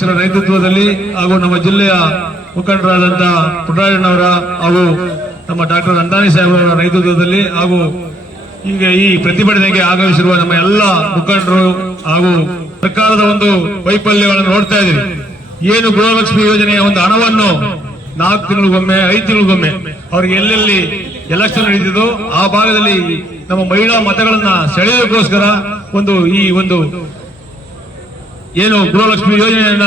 ಅಧ್ಯಕ್ಷರ ನೇತೃತ್ವದಲ್ಲಿ ಹಾಗೂ ನಮ್ಮ ಜಿಲ್ಲೆಯ ಮುಖಂಡರಾದಂತಹ ಪುಟ್ಟರಾಜಣ್ಣವರ ಹಾಗೂ ನಮ್ಮ ಡಾಕ್ಟರ್ ಅಂದಾನಿ ಅವರ ನೇತೃತ್ವದಲ್ಲಿ ಹಾಗೂ ಈಗ ಈ ಪ್ರತಿಭಟನೆಗೆ ಆಗಮಿಸಿರುವ ನಮ್ಮ ಎಲ್ಲ ಮುಖಂಡರು ಹಾಗೂ ಸರ್ಕಾರದ ಒಂದು ವೈಫಲ್ಯಗಳನ್ನು ನೋಡ್ತಾ ಇದ್ದೀವಿ ಏನು ಗೃಹಲಕ್ಷ್ಮಿ ಯೋಜನೆಯ ಒಂದು ಹಣವನ್ನು ನಾಲ್ಕು ತಿಂಗಳಿಗೊಮ್ಮೆ, ಐದು ತಿಂಗಳಿಗೊಮ್ಮೆ ಅವ್ರಿಗೆ ಎಲ್ಲೆಲ್ಲಿ ಎಲೆಕ್ಷನ್ ನಡೀತಿದ್ದು ಆ ಭಾಗದಲ್ಲಿ ನಮ್ಮ ಮಹಿಳಾ ಮತಗಳನ್ನ ಸೆಳೆಯೋದಕ್ಕೋಸ್ಕರ ಒಂದು ಈ ಒಂದು ಏನು ಗೃಹಲಕ್ಷ್ಮಿ ಯೋಜನೆಯನ್ನ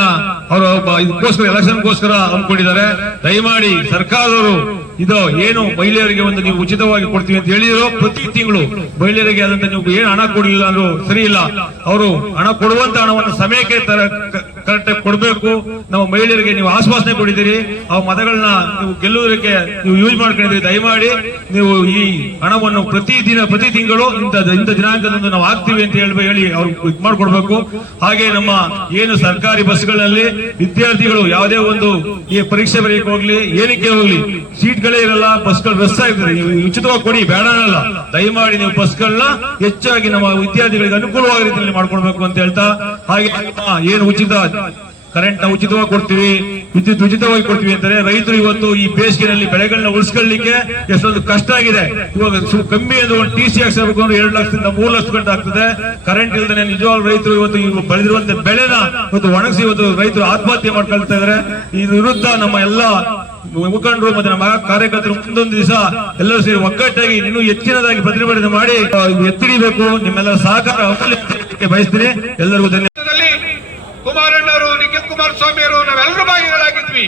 ಅವರು ಇದಕ್ಕೋಸ್ಕರ ಎಲೆಕ್ಷನ್ಗೋಸ್ಕರ ಅಂದ್ಕೊಂಡಿದ್ದಾರೆ. ದಯಮಾಡಿ ಸರ್ಕಾರದವರು ಇದು ಏನು ಮಹಿಳೆಯರಿಗೆ ಒಂದು ನೀವು ಉಚಿತವಾಗಿ ಕೊಡ್ತೀವಿ ಅಂತ ಹೇಳಿದ್ರು ಪ್ರತಿ ತಿಂಗಳು ಮಹಿಳೆಯರಿಗೆ ಆದಂತ ನೀವು ಏನು ಹಣ ಕೊಡಲಿಲ್ಲ ಅಂದ್ರೂ ಸರಿ ಇಲ್ಲ. ಅವರು ಹಣ ಕೊಡುವಂತ ಹಣವನ್ನು ಸಮಯಕ್ಕೆ ಕರೆಕ್ಟ್ ಆಗಿ ಕೊಡಬೇಕು. ನಮ್ಮ ಮಹಿಳೆಯರಿಗೆ ನೀವು ಆಶ್ವಾಸನೆ ಕೊಟ್ಟಿದ್ದೀರಿ ಆ ಮತಗಳನ್ನ ನೀವು ಗೆಲ್ಲುವುದಕ್ಕೆ ನೀವು ಯೂಸ್ ಮಾಡ್ಕೊಂಡಿದ್ದೀರಿ. ದಯಮಾಡಿ ನೀವು ಈ ಹಣವನ್ನು ಪ್ರತಿ ದಿನ, ಪ್ರತಿ ತಿಂಗಳು ಇಂಥ ಇಂಥ ದಿನಾಂಕದಂದು ನಾವು ಆಗ್ತೀವಿ ಅಂತ ಹೇಳಿ ಹೇಳಿ ಅವ್ರು ಇದು ಮಾಡ್ಕೊಡ್ಬೇಕು. ಹಾಗೆ ನಮ್ಮ ಏನು ಸರ್ಕಾರಿ ಬಸ್ಗಳಲ್ಲಿ ವಿದ್ಯಾರ್ಥಿಗಳು ಯಾವುದೇ ಒಂದು ಈ ಪರೀಕ್ಷೆ ಬರೆಯಕ್ಕೆ ಹೋಗ್ಲಿ, ಏನಕ್ಕೆ ಹೋಗ್ಲಿ, ಸೀಟ್ಗಳೇ ಇರಲ್ಲ, ಬಸ್ಗಳು ರಸ್ ಆಗ್ತದೆ. ನೀವು ಉಚಿತವಾಗಿ ಕೊಡಿ, ಬೇಡ ಅನ್ನಲ್ಲ. ದಯಮಾಡಿ ನೀವು ಬಸ್ಗಳನ್ನ ಹೆಚ್ಚಾಗಿ ನಮ್ಮ ವಿದ್ಯಾರ್ಥಿಗಳಿಗೆ ಅನುಕೂಲವಾದ ರೀತಿಯಲ್ಲಿ ಮಾಡ್ಕೊಡ್ಬೇಕು ಅಂತ ಹೇಳ್ತಾ, ಹಾಗೆ ಏನು ಉಚಿತ ಕರೆಂಟ್ ಉಚಿತವಾಗಿ ಕೊಡ್ತೀವಿ, ವಿದ್ಯುತ್ ಉಚಿತವಾಗಿ ಕೊಡ್ತೀವಿ ಅಂತಾರೆ ರೈತರು ಇವತ್ತು ಈ ಬೇಸಿಗೆನಲ್ಲಿ ಬೆಳೆಗಳನ್ನ ಉಳಿಸ್ಕೊಳ್ಳಿಕ್ಕೆ ಎಷ್ಟೊಂದು ಕಷ್ಟ ಆಗಿದೆ. ಇವಾಗ ಕಮ್ಮಿ ಅಂದ್ರೆ ಒಂದು ಟಿ ಸಿ ಹಾಕ್ಸಬೇಕು ಅಂದ್ರೆ ಎರಡು ಲಕ್ಷದಿಂದ ಮೂರು ಲಕ್ಷ ಗಂಟೆ ಆಗ್ತದೆ. ಕರೆಂಟ್ ಇಲ್ಲದೆ ನಿಜವಾಗ್ಲೂ ರೈತರು ಇವತ್ತು ಇವು ಬೆಳೆದಿರುವಂತ ಬೆಳೆನ ಇವತ್ತು ಒಣಗಿಸಿ ಇವತ್ತು ರೈತರು ಆತ್ಮಹತ್ಯೆ ಮಾಡ್ಕೊಳ್ತಾ ಇದಾರೆ. ಇದ್ರ ವಿರುದ್ಧ ನಮ್ಮ ಎಲ್ಲ ಮುಖಂಡರು ಮತ್ತೆ ನಮ್ಮ ಕಾರ್ಯಕರ್ತರು ಮುಂದೊಂದು ದಿವಸ ಎಲ್ಲರೂ ಸೇರಿ ಒಗ್ಗಟ್ಟಾಗಿ ಇನ್ನೂ ಹೆಚ್ಚಿನದಾಗಿ ಪ್ರತಿಭಟನೆ ಮಾಡಿ ಎತ್ತಿಡಿಬೇಕು. ನಿಮ್ಮೆಲ್ಲರ ಸಹಕಾರ ಬಯಸ್ತೀನಿ. ಎಲ್ಲರಿಗೂ ಧನ್ಯವಾದ. ಕುಮಾರಸ್ವಾಮಿ ಅವರು ನಾವೆಲ್ಲರೂ ಭಾಗಿಗಳಾಗಿದ್ವಿ.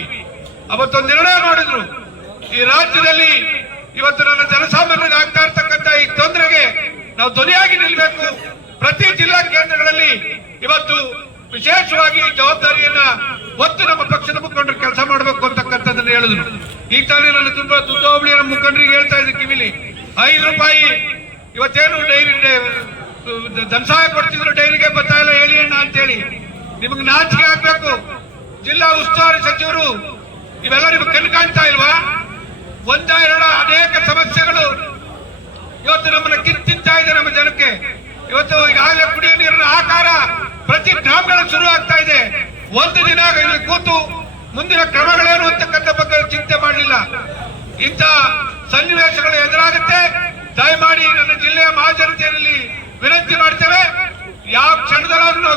ಅವತ್ತೊಂದು ನಿರ್ಣಯ ಮಾಡಿದ್ರು. ಈ ರಾಜ್ಯದಲ್ಲಿ ಇವತ್ತು ನನ್ನ ಜನಸಾಮಾನ್ಯರಿಗೆ ಆಗ್ತಾ ಇರ್ತಕ್ಕಂಥ ಈ ತೊಂದರೆಗೆ ನಾವು ಧ್ವನಿಯಾಗಿ ನಿಲ್ಲಬೇಕು ಪ್ರತಿ ಜಿಲ್ಲಾ ಕೇಂದ್ರಗಳಲ್ಲಿ ಇವತ್ತು ವಿಶೇಷವಾಗಿ ಜವಾಬ್ದಾರಿಯನ್ನ ಒತ್ತು ನಮ್ಮ ಪಕ್ಷದ ಮುಖಂಡರು ಕೆಲಸ ಮಾಡಬೇಕು ಅಂತಕ್ಕಂಥದ್ದನ್ನು ಹೇಳಿದ್ರು. ಈ ತಾನೇ ನಾನು ತುಂಬಾ ದುಡ್ಡು ನಮ್ಮ ಮುಖಂಡರಿಗೆ ಹೇಳ್ತಾ ಇದ್ದೆ ಕಿವಿಲಿ. ಐದು ರೂಪಾಯಿ ಇವತ್ತೇನು ಡೈರಿ ಧನಸಹಾಯ ಕೊಡ್ತಿದ್ರು, ಡೈರಿಗೆ ಬರ್ತಾ ಹೇಳಿ ಅಣ್ಣ ಅಂತೇಳಿ. ನಿಮಗೆ ನಾಚಿಕೆ ಆಗ್ಬೇಕು. ಜಿಲ್ಲಾ ಉಸ್ತುವಾರಿ ಸಚಿವರು, ಇವೆಲ್ಲ ನಿಮಗೆ ಕಣ್ ಕಾಣ್ತಾ ಇಲ್ವಾ? ಒಂದ ಎರಡ ಅನೇಕ ಸಮಸ್ಯೆಗಳು ಇವತ್ತು ನಮ್ಮನ್ನ ಕಿತ್ತಿಂತಾ ಇದೆ ನಮ್ಮ ಜನಕ್ಕೆ. ಇವತ್ತು ಈಗಾಗಲೇ ಕುಡಿಯುವ ನೀರಿನ ಆಕಾರ ಪ್ರತಿ ಗ್ರಾಮಗಳಲ್ಲಿ ಶುರು ಆಗ್ತಾ ಇದೆ. ಒಂದು ದಿನ ಇಲ್ಲಿ ಕೂತು ಮುಂದಿನ ಕ್ರಮಗಳೇನು ಅಂತಕ್ಕಂಥ ಬಗ್ಗೆ ಚಿಂತೆ ಮಾಡಲಿಲ್ಲ. ಇಂಥ ಸನ್ನಿವೇಶಗಳು ಎದುರಾಗುತ್ತೆ. ದಯಮಾಡಿ ನನ್ನ ಜಿಲ್ಲೆಯ ಮಹಾಜನತೆಯಲ್ಲಿ ವಿನಂತಿ ಮಾಡ್ತೇವೆ. ಯಾವ ಕ್ಷಣದಲ್ಲಾದ್ರೂ